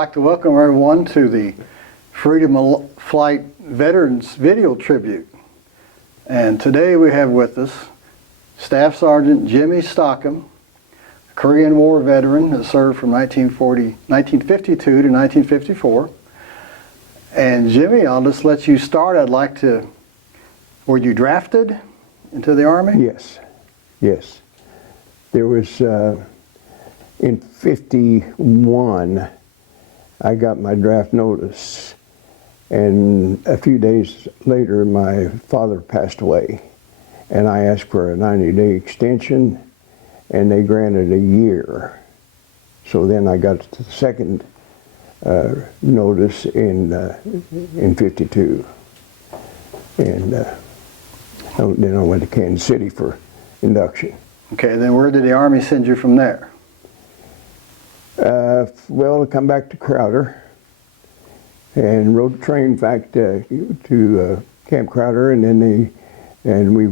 like to welcome everyone to the Freedom of Flight Veterans Video Tribute. And today we have with us Staff Sergeant Jimmy Stockam, a Korean War veteran that served from 1952 to 1954. And Jimmy, I'll just let you start. Were you drafted into the Army? Yes. There was, in 51, I got my draft notice, and a few days later my father passed away, and I asked for a 90-day extension, and they granted a year. So then I got the second notice in 52, and then I went to Kansas City for induction. Okay, then where did the Army send you from there? Well, I come back to Crowder and rode the train back to Camp Crowder, and then we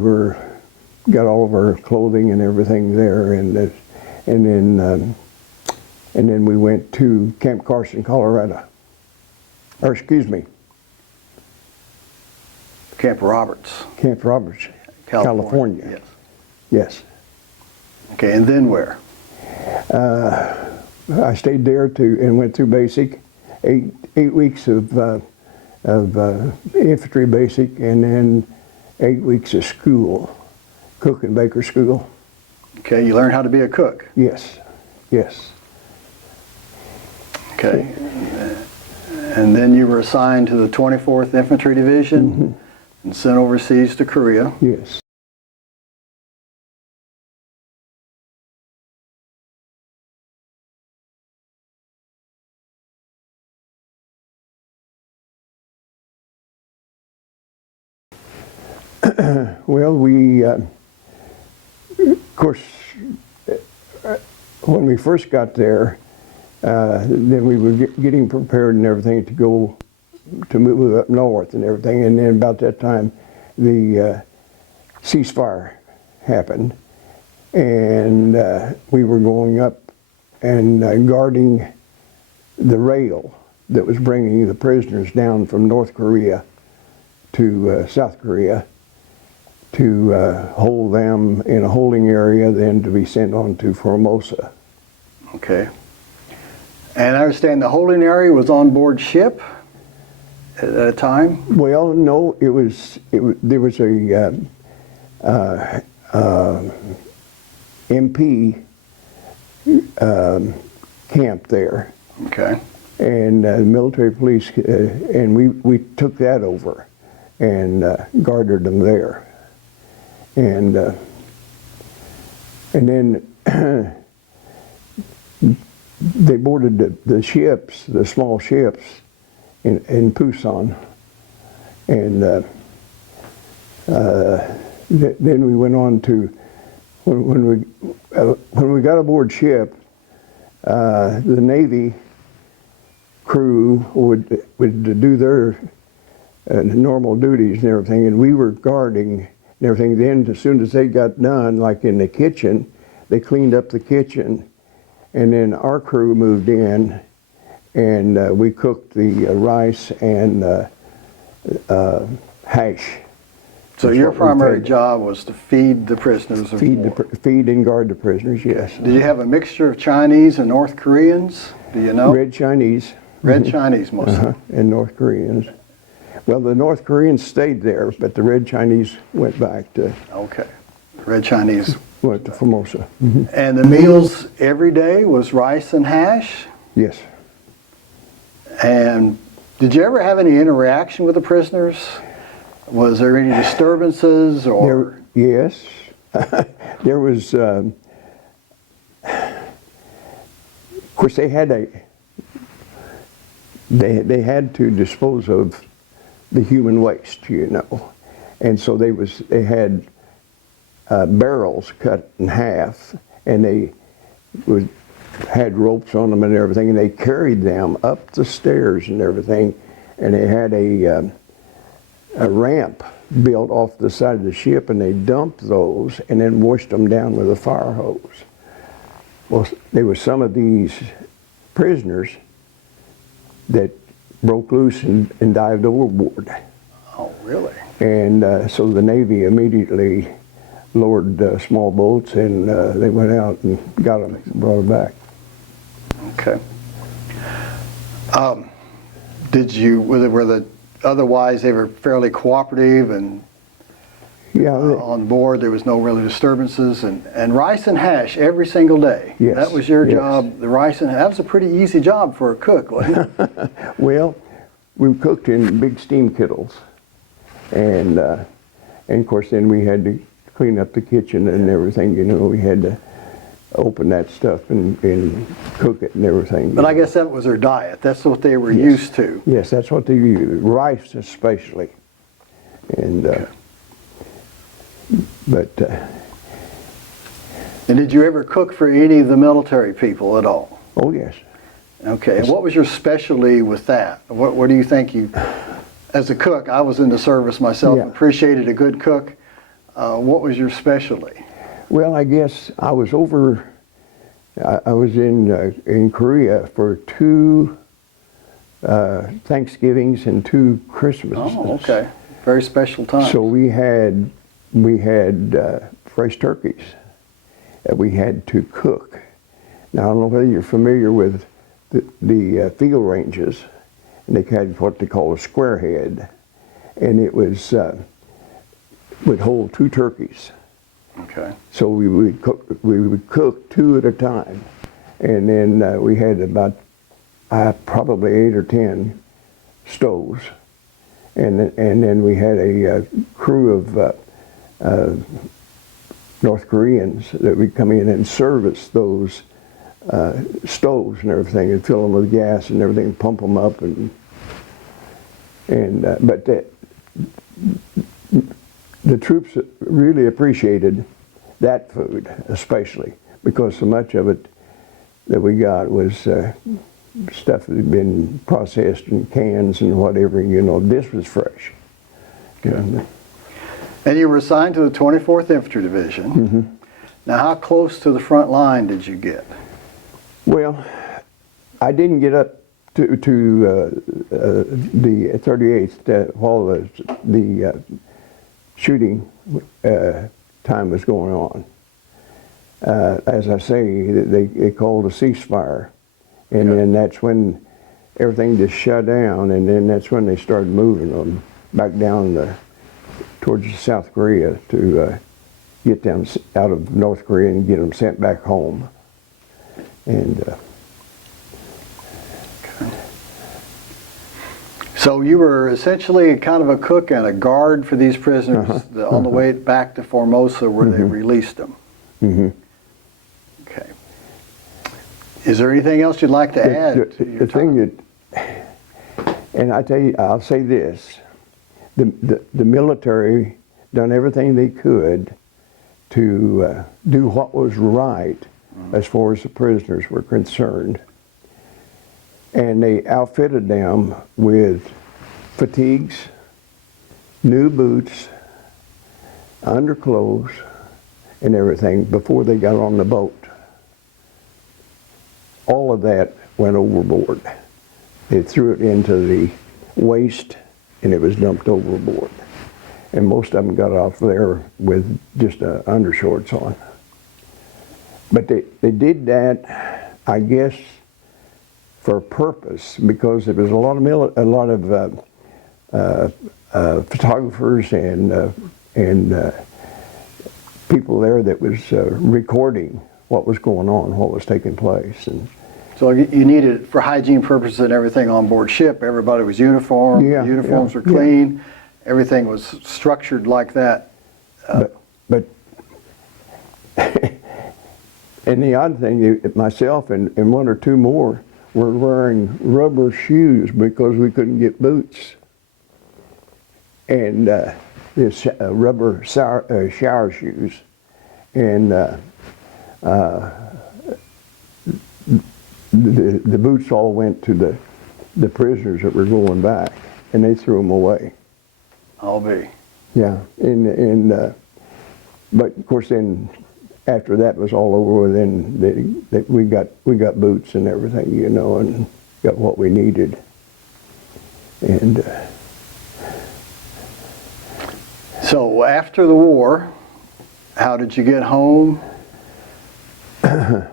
got all of our clothing and everything there, and then we went to Camp Carson, Colorado. Or excuse me, Camp Roberts. Camp Roberts, California. Yes. Okay, and then where? I stayed there and went through basic, eight weeks of infantry basic, and then 8 weeks of school, cook and baker school. Okay, you learned how to be a cook? Yes. Okay, and then you were assigned to the 24th Infantry Division and sent overseas to Korea. Yes. Well, of course, when we first got there, then we were getting prepared and everything to move up north and everything, and then about that time, the ceasefire happened, and we were going up and guarding the rail that was bringing the prisoners down from North Korea to South Korea, to hold them in a holding area, then to be sent on to Formosa. Okay. And I understand the holding area was on board ship at a time? Well, no, there was a MP camp there. Okay. And military police, and we took that over and guarded them there. And then they boarded the ships, the small ships, in Pusan, and then we went on to when we got aboard ship, the Navy crew would do their normal duties and everything, and we were guarding and everything. Then as soon as they got done, like in the kitchen, they cleaned up the kitchen, and then our crew moved in, and we cooked the rice and hash. So your primary job was to feed the prisoners of war? Feed and guard the prisoners, yes. Did you have a mixture of Chinese and North Koreans? Do you know? Red Chinese. Red Chinese mostly. And North Koreans. Well, the North Koreans stayed there, but the Red Chinese went back to... Okay. Red Chinese. Went to Formosa. And the meals every day was rice and hash? Yes. And did you ever have any interaction with the prisoners? Was there any disturbances or? Yes. There was, of course they had they had to dispose of the human waste, you know. And so they had barrels cut in half, and they had ropes on them and everything, and they carried them up the stairs and everything, and they had a ramp built off the side of the ship, and they dumped those and then washed them down with a fire hose. Well, there were some of these prisoners that broke loose and dived overboard. Oh, really? And so the Navy immediately lowered small boats, and they went out and got them, brought them back. Okay. Were the otherwise they were fairly cooperative and Yeah. on board? There was no really disturbances, and rice and hash every single day. Yes, That was your yes. job. The rice and that was a pretty easy job for a cook, wasn't it? Well, we cooked in big steam kettles, and of course then we had to clean up the kitchen and everything. You know, we had to open that stuff and cook it and everything. But I guess that was their diet. That's what they were Yes. used to. Yes, that's what they use, rice especially, and but. And did you ever cook for any of the military people at all? Oh yes. Okay, and what was your specialty with that? What do you think you, as a cook, I was in the service myself, Yeah. appreciated a good cook. What was your specialty? Well, I guess I was I was in Korea for 2 Thanksgivings and 2 Christmases. Oh, okay. Very special time. So we had fresh turkeys that we had to cook. Now I don't know whether you're familiar with the field ranges, and they had what they call a square head, and it was would hold 2 turkeys. Okay. So we would cook 2 at a time, and then we had about probably 8 or 10 stoves, and then we had a crew of North Koreans that would come in and service those stoves and everything, and fill them with gas and everything, pump them up, but the troops really appreciated that food, especially because so much of it that we got was stuff that had been processed in cans and whatever. You know, this was fresh. Good. And you were assigned to the 24th Infantry Division. Mm-hmm. Now, how close to the front line did you get? Well, I didn't get up to the 38th while the shooting time was going on. As I say, they called a ceasefire, and then that's when everything just shut down, and then that's when they started moving them back down towards South Korea to get them out of North Korea and get them sent back home. And So you were essentially kind of a cook and a guard for these prisoners on the way back to Formosa where they released them. mm-hmm. Okay. Is there anything else you'd like to add to your the time? thing that, and I tell you, I'll say this: the military done everything they could to do what was right as far as the prisoners were concerned, and they outfitted them with fatigues, new boots, underclothes, and everything before they got on the boat. All of that went overboard. They threw it into the waste, and it was dumped overboard. And most of them got off there with just undershorts on. But they did that, I guess, for a purpose, because there was a lot of photographers and people there that was recording what was going on, what was taking place. And So you needed, for hygiene purposes and everything on board ship, everybody was uniformed, Yeah, the uniforms yeah, were clean, everything was structured like that. But and the odd thing, myself and 1 or 2 more were wearing rubber shoes because we couldn't get boots. And this rubber shower shoes. And the boots all went to the prisoners that were going back, and they threw them away. I'll be. Yeah, but of course then after that was all over, then we got boots and everything, you know, and got what we needed. And So after the war, how did you get home?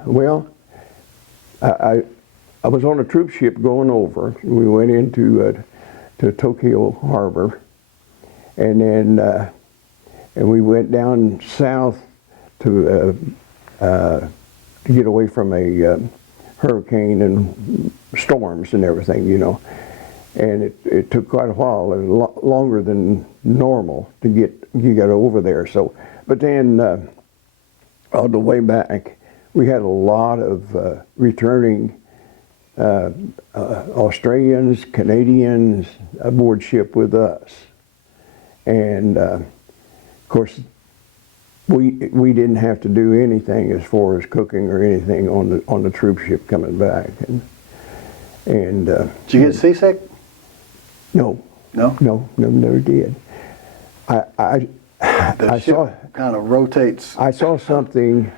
well, I was on a troop ship going over. We went into to Tokyo Harbor, and then and we went down south to get away from a hurricane and storms and everything, you know. And it took quite a while, longer than normal to get over there. So, but then on the way back, we had a lot of returning Australians, Canadians aboard ship with us, and of course we didn't have to do anything as far as cooking or anything on the troop ship coming back. And Did you get seasick? No, never did. I The ship saw kind of rotates. I saw something.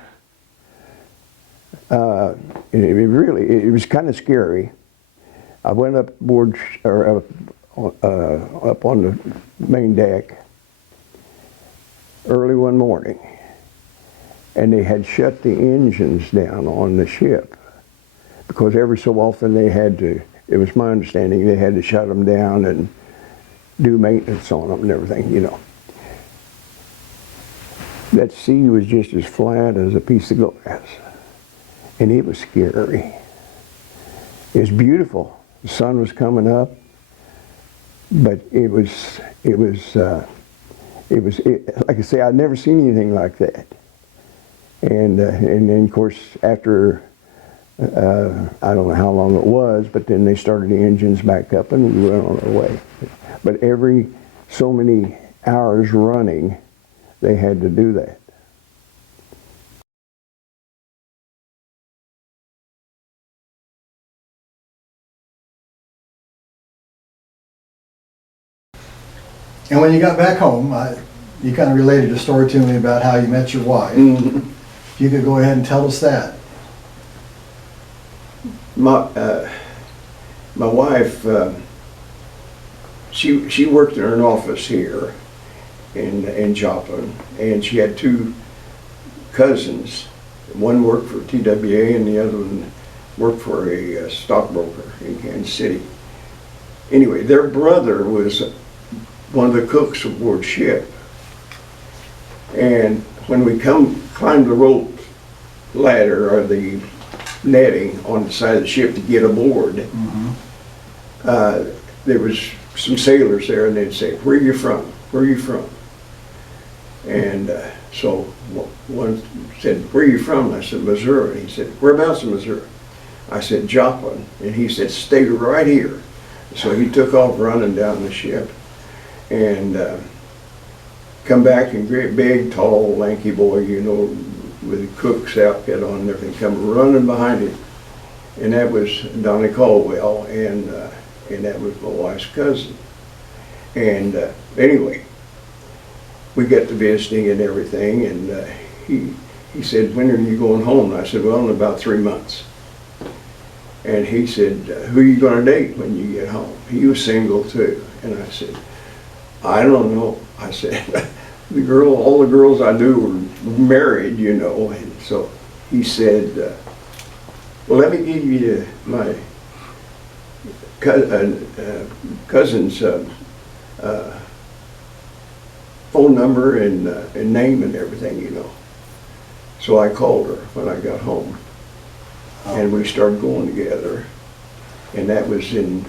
It was kind of scary. I went up aboard or up on the main deck early one morning, and they had shut the engines down on the ship because every so often they had to. It was my understanding they had to shut them down and do maintenance on them and everything, you know. That sea was just as flat as a piece of glass, and it was scary. It was beautiful. The sun was coming up, but it was like I say, I'd never seen anything like that. And then of course after I don't know how long it was, but then they started the engines back up and we went on our way. But every so many hours running, they had to do that. And when you got back home, you kind of related a story to me about how you met your wife. Mm-hmm. If you could go ahead and tell us that. My wife, she worked in an office here in Joplin, and she had two cousins. One worked for TWA and the other one worked for a stockbroker in Kansas City. Anyway, their brother was one of the cooks aboard ship. And when we climbed the rope ladder or the netting on the side of the ship to get aboard, there was some sailors there, and they'd say, "Where are you from? Where are you from?" And so one said, "Where are you from?" I said, "Missouri." He said, "Whereabouts in Missouri?" I said, "Joplin." And he said, "Stay right here." So he took off running down the ship and come back, and great big, tall, lanky boy, you know, with a cook's outfit on and everything, come running behind him. And that was Donnie Caldwell, and that was my wife's cousin. And anyway, we got to visiting and everything, and he said, "When are you going home?" And I said, "Well, in about 3 months." And he said, "Who are you going to date when you get home?" He was single too. And I said, "I don't know." I said, all the girls I knew were married, you know. And so he said, "Well, let me give you my cousin's phone number and name and everything, you know." So I called her when I got home, and we started going together. And that was in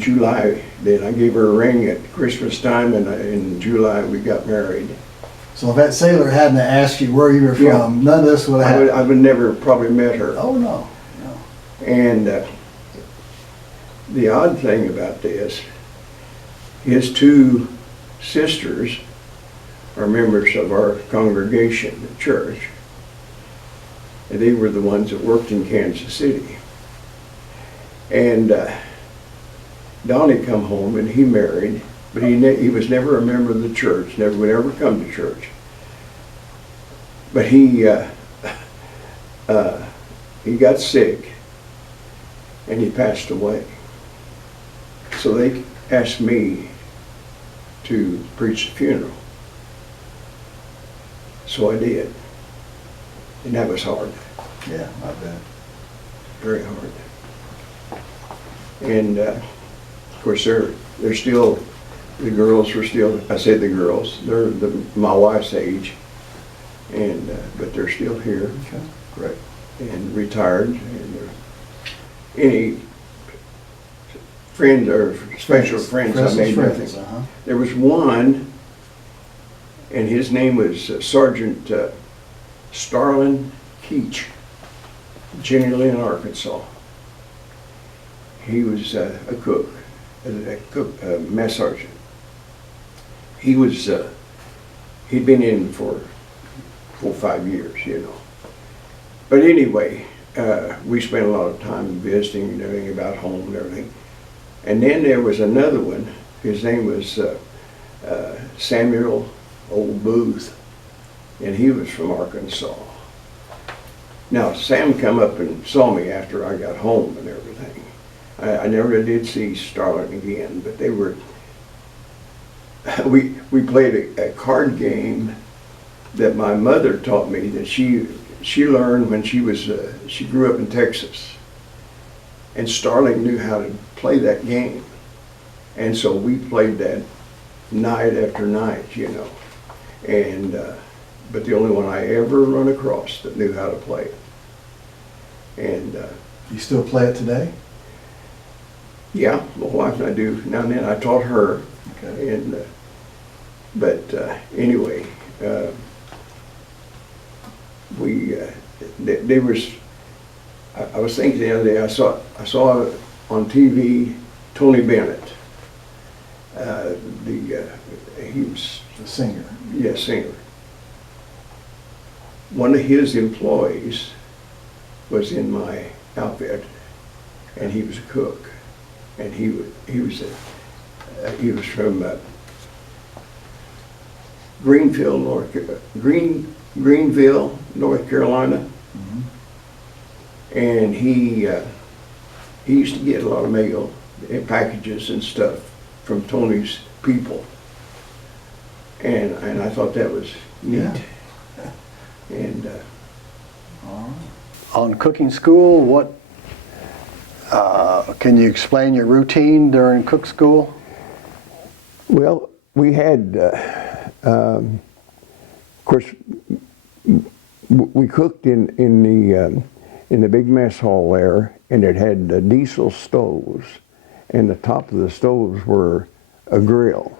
July. Then I gave her a ring at Christmas time, and in July we got married. So if that sailor hadn't asked you where you were from, none of this would have happened. I would never probably met her. Oh, no. And the odd thing about this, his two sisters are members of our congregation, the church. And they were the ones that worked in Kansas City. And Donnie come home and he married, but he was never a member of the church, never would ever come to church. But he got sick and he passed away. So they asked me to preach the funeral. So I did. And that was hard, Yeah, I bet. very hard. And of course, they're still, the girls were still, I said the girls, they're my wife's age, and but they're still here. Okay. Right. And retired, and any friends or special friends I made, Friends, nothing. There was one, and his name was Sergeant Starlin Keach, Jenny Lynn, Arkansas. He was a cook, a mess sergeant. He was, he'd been in for 4 or 5 years, you know. But anyway, we spent a lot of time visiting and everything about home and everything. And then there was another one. His name was Samuel Old Booth, and he was from Arkansas. Now, Sam come up and saw me after I got home and everything. I never did see Starlin again, but they were, we played a card game that my mother taught me that she learned when she was, she grew up in Texas. And Starling knew how to play that game. And so we played that night after night, you know. And, but the only one I ever run across that knew how to play it. And You still play it today? yeah, my wife and I do now and then. I taught her. Okay. And but anyway, we there was. I was thinking the other day. I saw on TV Tony Bennett. He was The singer. yeah, singer. One of his employees was in my outfit, and he was a cook, and he was from Greenville, North Carolina, and he used to get a lot of mail and packages and stuff from Tony's people, and I thought that was neat. Yeah. And On cooking school, what can you explain your routine during cook school? well, we had, of course, we cooked in the big mess hall there, and it had diesel stoves, and the top of the stoves were a grill.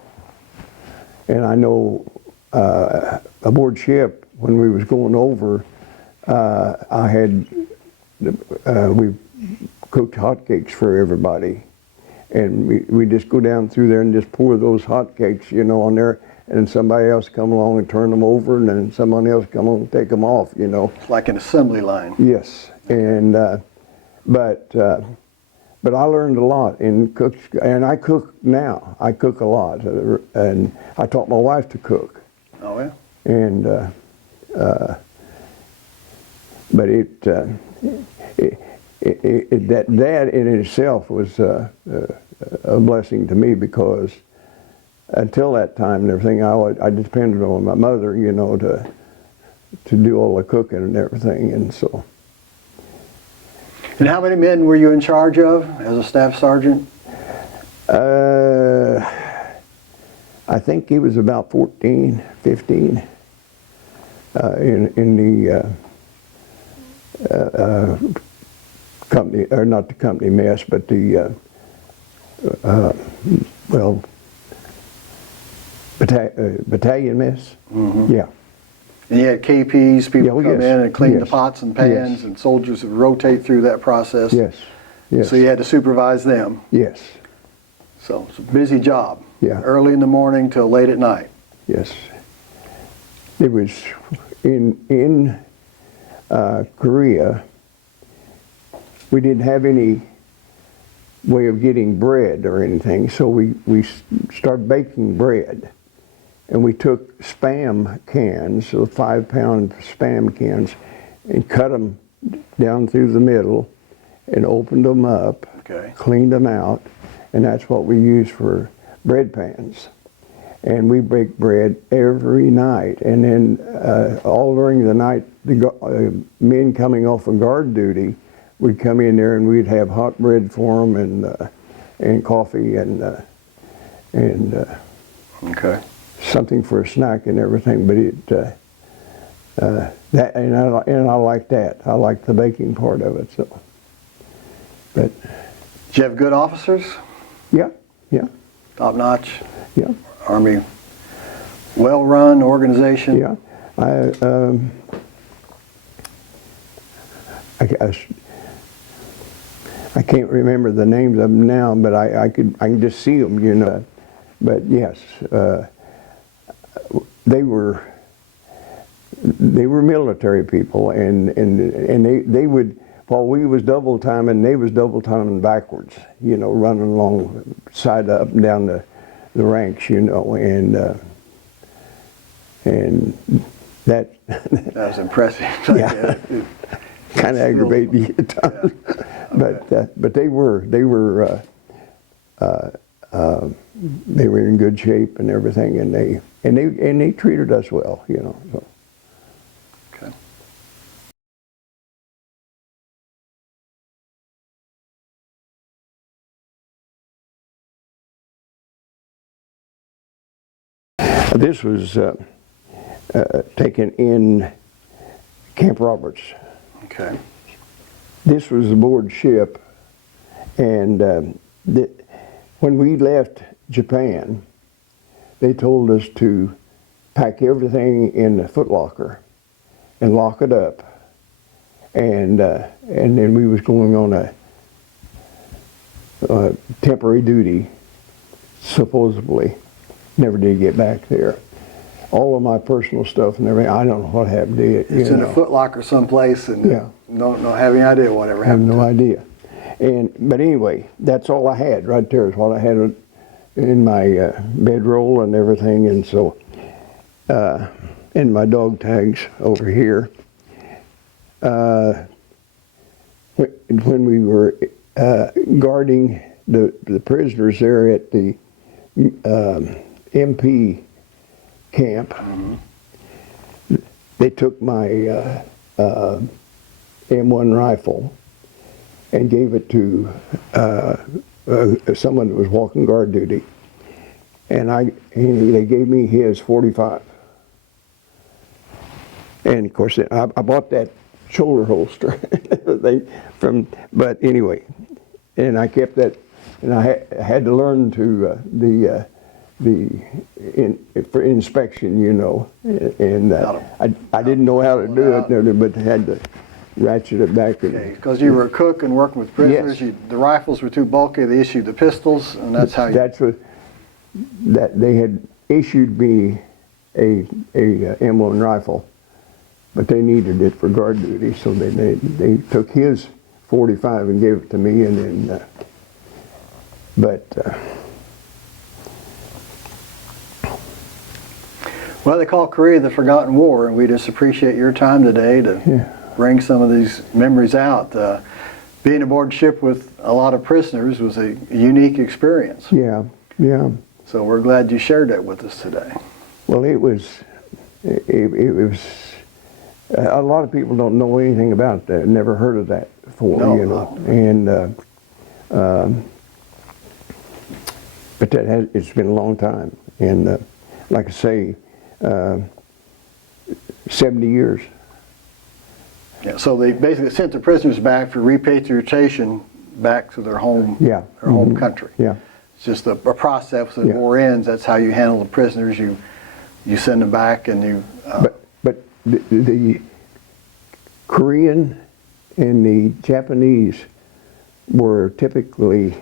And I know aboard ship when we was going over, we cooked hotcakes for everybody, and we just go down through there and just pour those hotcakes, you know, on there, and somebody else come along and turn them over, and then someone else come along and take them off, you know. Like an assembly line. Yes, and but I learned a lot in cook, and I cook now. I cook a lot, and I taught my wife to cook. Oh yeah. And but that in itself was a blessing to me, because until that time and everything, I depended on my mother, you know, to do all the cooking and everything, and so. And how many men were you in charge of as a staff sergeant? I think he was about 14, 15 in the company, or not the company mess, but the battalion mess. Mm-hmm. Yeah. And you had KPs, people Yeah, oh, come yes, in and clean the yes, pots and pans, yes. and soldiers would rotate through that process. Yes. Yes. So you had to supervise them. Yes. So it's a busy job. Yeah. Early in the morning till late at night. Yes. It was in Korea. We didn't have any way of getting bread or anything, so we started baking bread, and we took Spam cans, so 5-pound Spam cans, and cut them down through the middle, and opened them up, Okay. cleaned them out, and that's what we use for bread pans. And we bake bread every night, and then all during the night, the men coming off of guard duty would come in there, and we'd have hot bread for them, and coffee, and Okay. something for a snack and everything. But that, and I like that. I like the baking part of it. So, but Did you have good officers? yeah, Top notch? yeah. Army, well-run organization? Yeah, I can't remember the names of them now, but I can just see them, you know. But yes, they were military people, and they would, while we was double timing, they was double timing backwards, you know, running along side up and down the ranks, you know, and that That was impressive. Yeah. kind of aggravated me at times. Yeah. But they were in good shape and everything, and they treated us well, you know. So. Okay. This was taken in Camp Roberts. Okay. This was aboard ship, and when we left Japan, they told us to pack everything in the footlocker and lock it up, and then we was going on a temporary duty, supposedly. Never did get back there. All of my personal stuff and everything, I don't know what happened to it. It's in a footlocker someplace, and Yeah. don't have any idea whatever I have happened. no idea. But anyway, that's all I had right there is what I had in my bedroll and everything, and so and my dog tags over here. When we were guarding the prisoners there at the MP camp, Mm-hmm. they took my M1 rifle and gave it to someone that was walking guard duty, and they gave me his .45, and of course I bought that shoulder holster but anyway, and I kept that, and I had to learn to for inspection, you know, and I didn't know how to do it, but had to ratchet it back. Because you were a cook and working with prisoners, Yes. the rifles were too bulky. They issued the pistols, and that's how you. That's what that they had issued me a M1 rifle, but they needed it for guard duty, so they took his .45 and gave it to me, and then Well, they call Korea the Forgotten War, and we just appreciate your time today to bring some of these memories out. Being aboard ship with a lot of prisoners was a unique experience. yeah. So we're glad you shared that with us today. Well, it was a lot of people don't know anything about that, never heard of that before, No, you know, no. and but it's been a long time, and like I say, 70 years. Yeah, so they basically sent the prisoners back for repatriation back to their home, Yeah. their home country. Yeah. It's just a process. When the Yeah. war ends, that's how you handle the prisoners. You send them back, and you. But the Korean and the Japanese were typically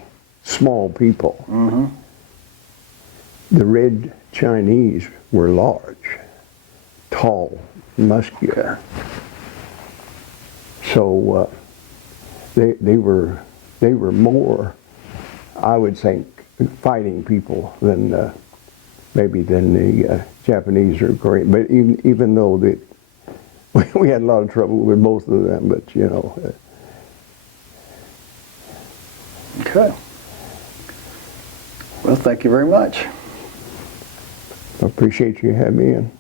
small people. Mm-hmm. The Red Chinese were large, tall, muscular. So they were more, I would think, fighting people than maybe than the Japanese or Korean. But even though we had a lot of trouble with both of them, but you know. Okay. Well, thank you very much. I appreciate you having me in.